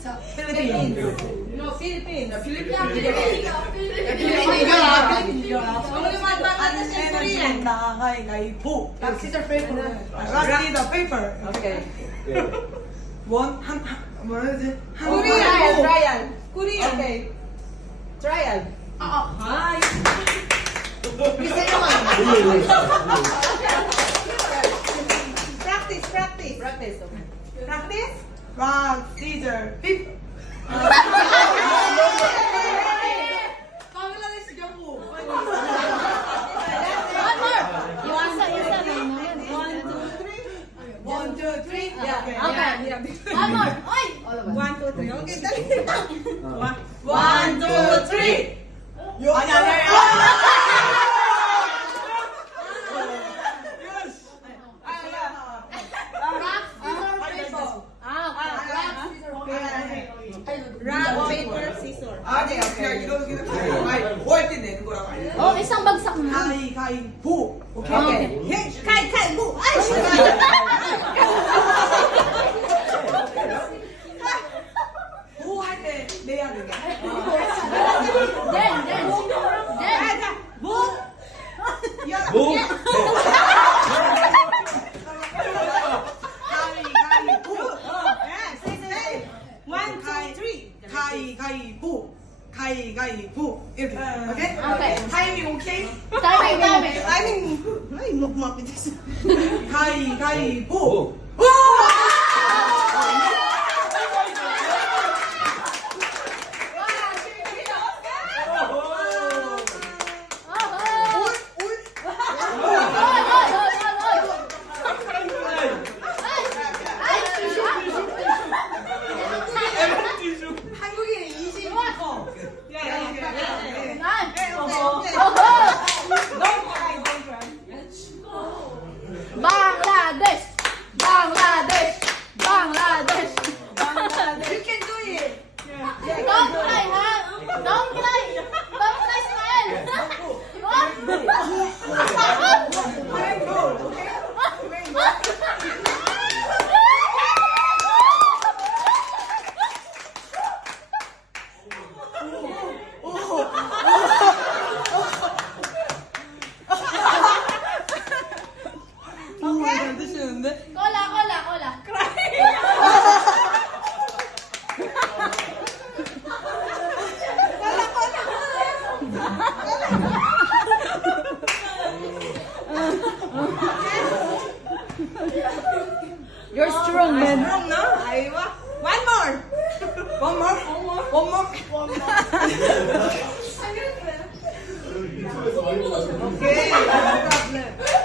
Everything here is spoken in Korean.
Philippines. No, Philippines. Philippines. Only one Bangladesh and Korean. 가위바위보. Rock, scissors, paper. Rock, scissors, paper. Okay. 뭐라 해야 되지? Trial. Korean. Okay. Trial. Practice. Practice. Practice. Rock, scissors, paper. Bangladesh Jammu. One, two, three. Yeah. One more. Oi! One, two, three. Okay, dali. One, two, three. 아니. Rock, paper, scissors. 아니, 그냥 이렇게 뭐할 때 내는 거라고 알려. Oh, isang bagsak na. 가위바위보. 오케이. Okay. Kai, 무. 아이씨. 보 할 때 내야 되게. Then. 보. 뭐? 가위바위보. One, two, three. 가위바위보. 가위바위보. 이렇게. 오케이? Okay. 타이밍 오케이? Timing. Ay, mapapit. 가위바위보. 뭐? 한국인의 20. Bangladesh. You can do it. Don't cry, ha? Don't cry. Don't cry, 잘 드시는데? Cola. You're strong, man. Wrong, no? Aywa. One more. One more. Okay, no problem.